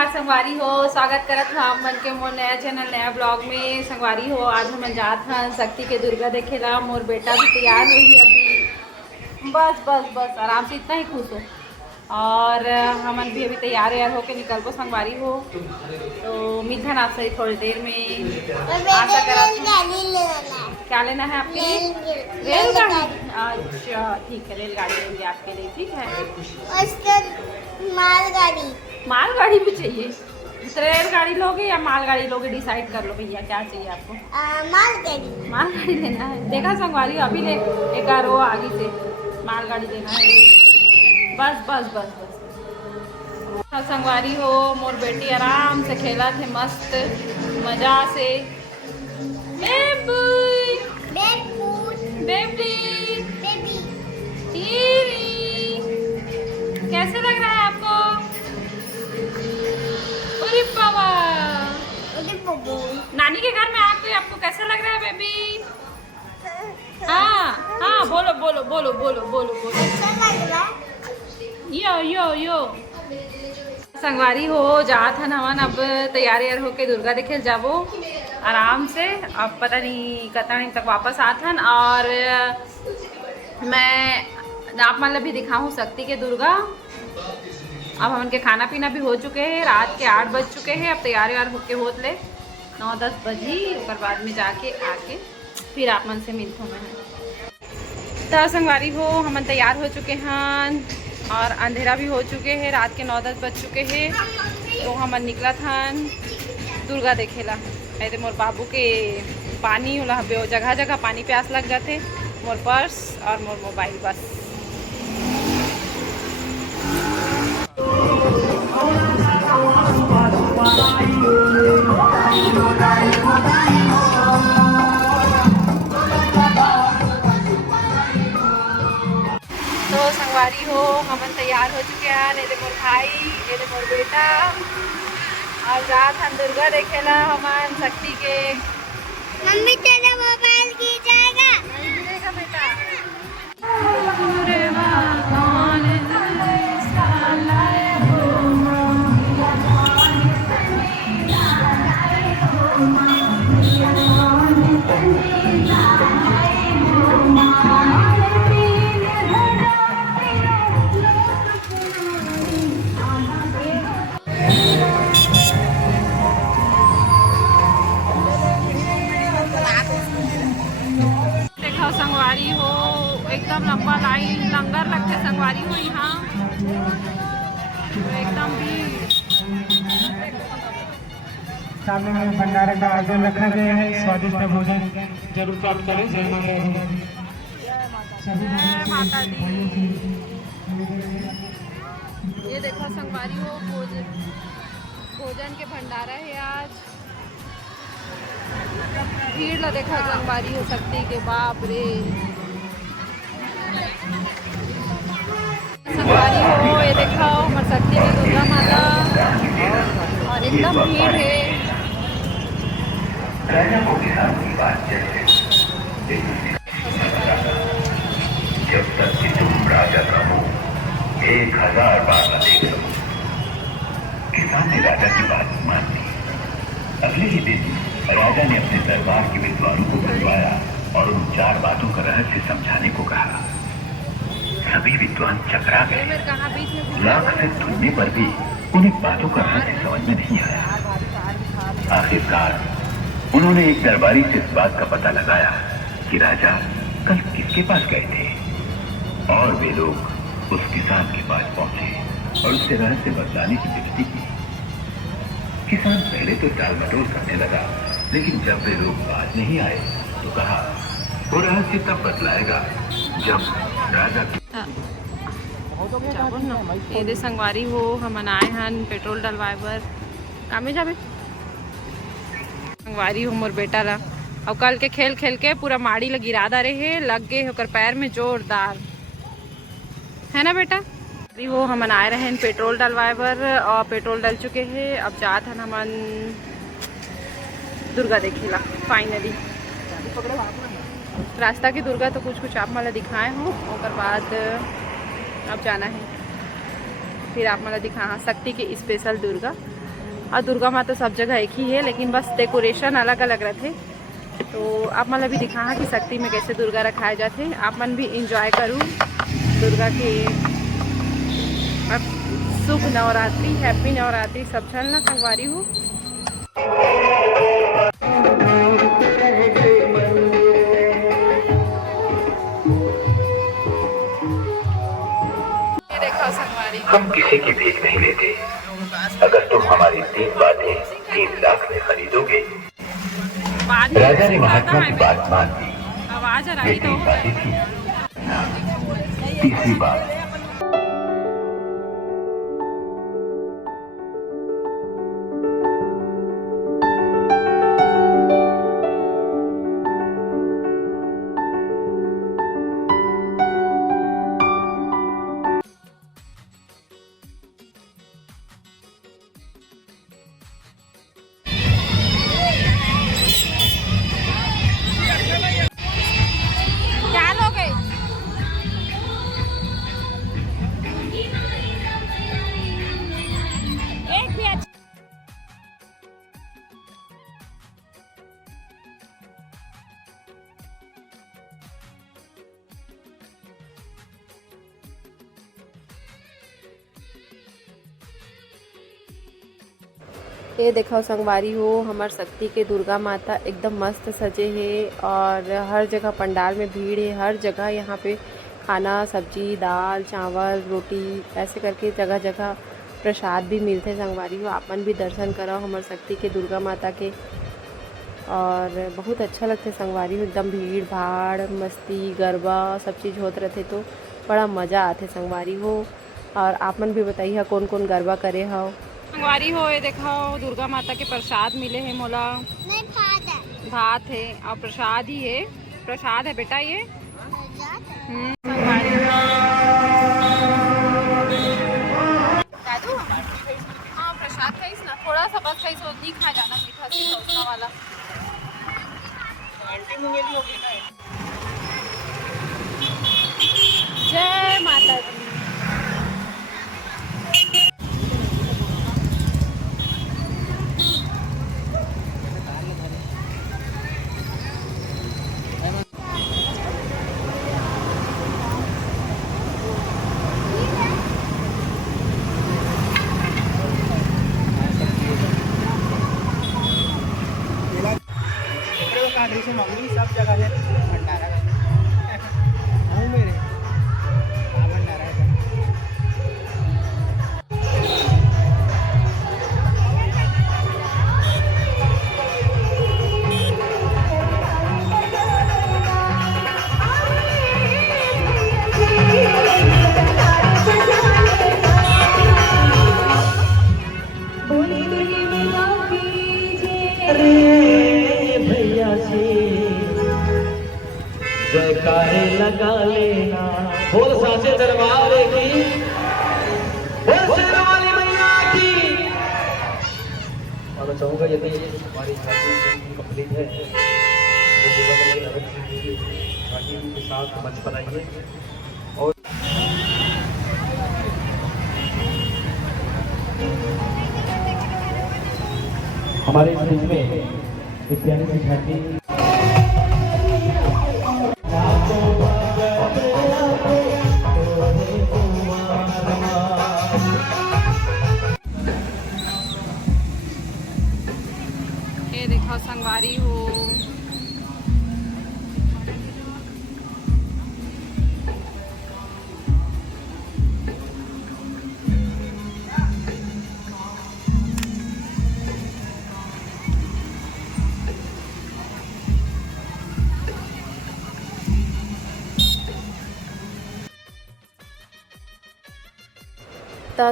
नमस्कार संगवारी हो, स्वागत करत हम मन के मोर नया चैनल नया ब्लॉग में। संगवारी हो, आज हम जात हन शक्ति के दुर्गा देखेला। मोर बेटा भी तैयार हुई अभी, बस बस बस आराम से, इतना ही खुश हो। और हमन भी अभी तैयार यार होके निकल को संगवारी हो, तो मिलते आपसे थोड़ी देर में। आशा करत क्या लेना है आपके लिए? रेलगाड़ी। अच्छा ठीक है, रेलगाड़ी लेंगे आपके लिए, ठीक है। मालगाड़ी भी चाहिए? रेलगाड़ी लोगे या मालगाड़ी लोगे, डिसाइड कर लो भैया क्या चाहिए आपको। मालगाड़ी लेना है। देखा संगवारी अभी ले एक रो आगे से मालगाड़ी लेना है। बस बस बस बस संगवारी हो, मोर बेटी आराम से खेला थे मस्त मजा से। कैसे लग रहा है आपको? अरे बाबा, नानी के घर में आके आपको कैसा लग रहा है बेबी? हाँ हाँ, बोलो बोलो बोलो बोलो बोलो बोलो। यो यो यो संगवारी हो, जात हन हवन अब तैयार यार होके दुर्गा देखे जाबो आराम से। अब पता नहीं कितना दिन तक वापस आत हन। और मैं आप मतलब भी दिखाऊँ शक्ति के दुर्गा। अब हम उनके खाना पीना भी हो चुके हैं, रात के 8 बज चुके हैं। अब तैयार यार होके होत ले 9-10 बजी, और बाद में जाके आके फिर आप मन से मिलता हूँ मैं। तो संगवारी हो, हम तैयार हो चुके हैं और अंधेरा भी हो चुके हैं, रात के 9-10 बज चुके हैं। तो हम निकला था दुर्गा देखेला। ऐसे मोर बाबू के पानी होला, जगह जगह पानी प्यास लग जाते। मोर पर्स और मोर मोबाइल बस। तो संगवारी हो, हम तैयार हो चुके हैं। ये मोर भाई, ये मोर बेटा, और रात हम दुर्गा देखेला हमान शक्ति के। मम्मी तेरा मोबाइल गिर जाएगा। नहीं गिरेगा बेटा। देखो संगवारी हो, एकदम लंबा लाइन लंगर लगते संगवारी हो यहाँ, तो एकदम भी। सामने में भंडारे का आयोजन रखा गया है। स्वादिष्ट भोजन जरूर प्राप्त करें। जय माता दी। जय माता दी। ये देखो संगवारी हो, भोजन के भंडारा है आज। भीड़ ला देखा संगवारी हो शक्ति के, बाप रे। संगवारी हो, ये देखो हमारे शक्ति की दुर्गा माता, और एकदम भीड़ है। जब तक कि तुम राजा रहो 1000 बार न देख सको। किसान ने राजा की बात मान ली। अगले ही दिन राजा ने अपने दरबार के विद्वानों को बुलवाया और उन 4 बातों का रहस्य समझाने को कहा। सभी विद्वान चकरा गए। लाख से ढूंढने पर भी उन्हें बातों का रहस्य समझ में नहीं आया। आखिरकार उन्होंने एक दरबारी से इस बात का पता लगाया कि राजा कल किसके पास गए थे, और वे लोग उस किसान के पास पहुंचे और उससे रहस्य बतलाने की विनती की। किसान पहले तो टाल मटोल करने लगा, लेकिन जब वे लोग बाज नहीं आए तो कहा वो रहस्य तब बतलाएगा जब राजा ये संगवारी हो, हम आए हन पेट्रोल डलवाए बर। कामे जाबे संगवारी हो, मोर बेटा ला और कल के खेल खेल के पूरा माड़ी ला गिरा दा रहे, लग गए होकर पैर में जोरदार, है ना बेटा? अभी वो हम आए रहे हैं पेट्रोल डलवाए बर, और पेट्रोल डल चुके हैं। अब जात हन हमन दुर्गा देखेला फाइनली। रास्ता की दुर्गा तो कुछ आप मला दिखाए हो, और बाद अब जाना है फिर आप मला दिखा शक्ति की स्पेशल दुर्गा। और दुर्गा माता सब जगह एक ही है, लेकिन बस डेकोरेशन अलग अलग रहते। तो आप मन भी दिखा कि शक्ति में कैसे दुर्गा रखाए जाते। आप मन भी इंजॉय करूँ दुर्गा के शुभ नवरात्रि, हैप्पी नवरात्रि सब चलना संगवारी हो। हम किसी की भीख नहीं लेते। अगर तुम हमारी 3 बातें 3 लाख में खरीदोगे। राजा ने महात्मा की बात मान ली। आवाज आ रही तो तीसरी बात, ये देखो संगवारी हो, हमार शक्ति के दुर्गा माता एकदम मस्त सजे है और हर जगह पंडाल में भीड़ है। हर जगह यहाँ पे खाना, सब्जी, दाल, चावल, रोटी ऐसे करके जगह जगह प्रसाद भी मिलते संगवारी हो। आपन भी दर्शन करो हमार शक्ति के दुर्गा माता के और बहुत अच्छा लगते संगवारी हो। एकदम भीड़ भाड़, मस्ती, गरबा सब चीज़ होते रहते तो बड़ा मज़ा आते संगवारी हो। और आपन भी बताइए कौन कौन गरबा करे हो संगवारी हो। ये देखो दुर्गा माता के प्रसाद मिले हैं मोला। नहीं भात है और प्रसाद ही है। प्रसाद है बेटा ये। दादू हाँ प्रसाद खाइस ना, थोड़ा सा बस खाइस, नहीं खा जाना मीठा सी वाला। जय माता दी। सब जगह है भंडारा मेरे भंडारा है। जयकारे लगा लेना, बोल साचे दरबार की, बोल शेरा वाली मैया की। और मैं चाहूँगा यदि हमारी शादी कंप्लीट है तो के साथ मंच बनाइए और हमारे स्टेज में एक प्यारी सी झांकी संगवारी हो।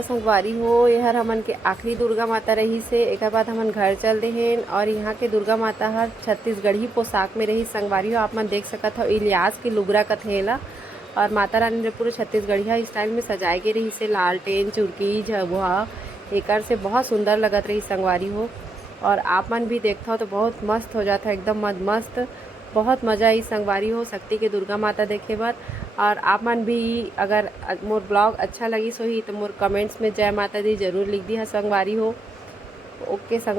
संगवारी हो यहर हमन के आखिरी दुर्गा माता रही से। एक बाद हमन घर चल दे हैं और यहाँ के दुर्गा माता हर छत्तीसगढ़ी पोशाक में रही संगवारी हो। आप मन देख सकत हो इलियास के लुगरा कथेला और माता रानी ने पूरे छत्तीसगढ़िया स्टाइल में सजाए के रही से। लालटेन, चुरकी, झबुआ एकर से बहुत सुंदर लगत रही संगवारी हो। और आप मन भी देखता हो तो बहुत मस्त हो जाता है, एकदम मस्त। बहुत मज़ा आई संगवारी हो शक्ति के दुर्गा माता देखे बर। और आप मन भी अगर मोर ब्लॉग अच्छा लगी सो ही तो मोर कमेंट्स में जय माता दी जरूर लिख दी है संगवारी हो। ओके संग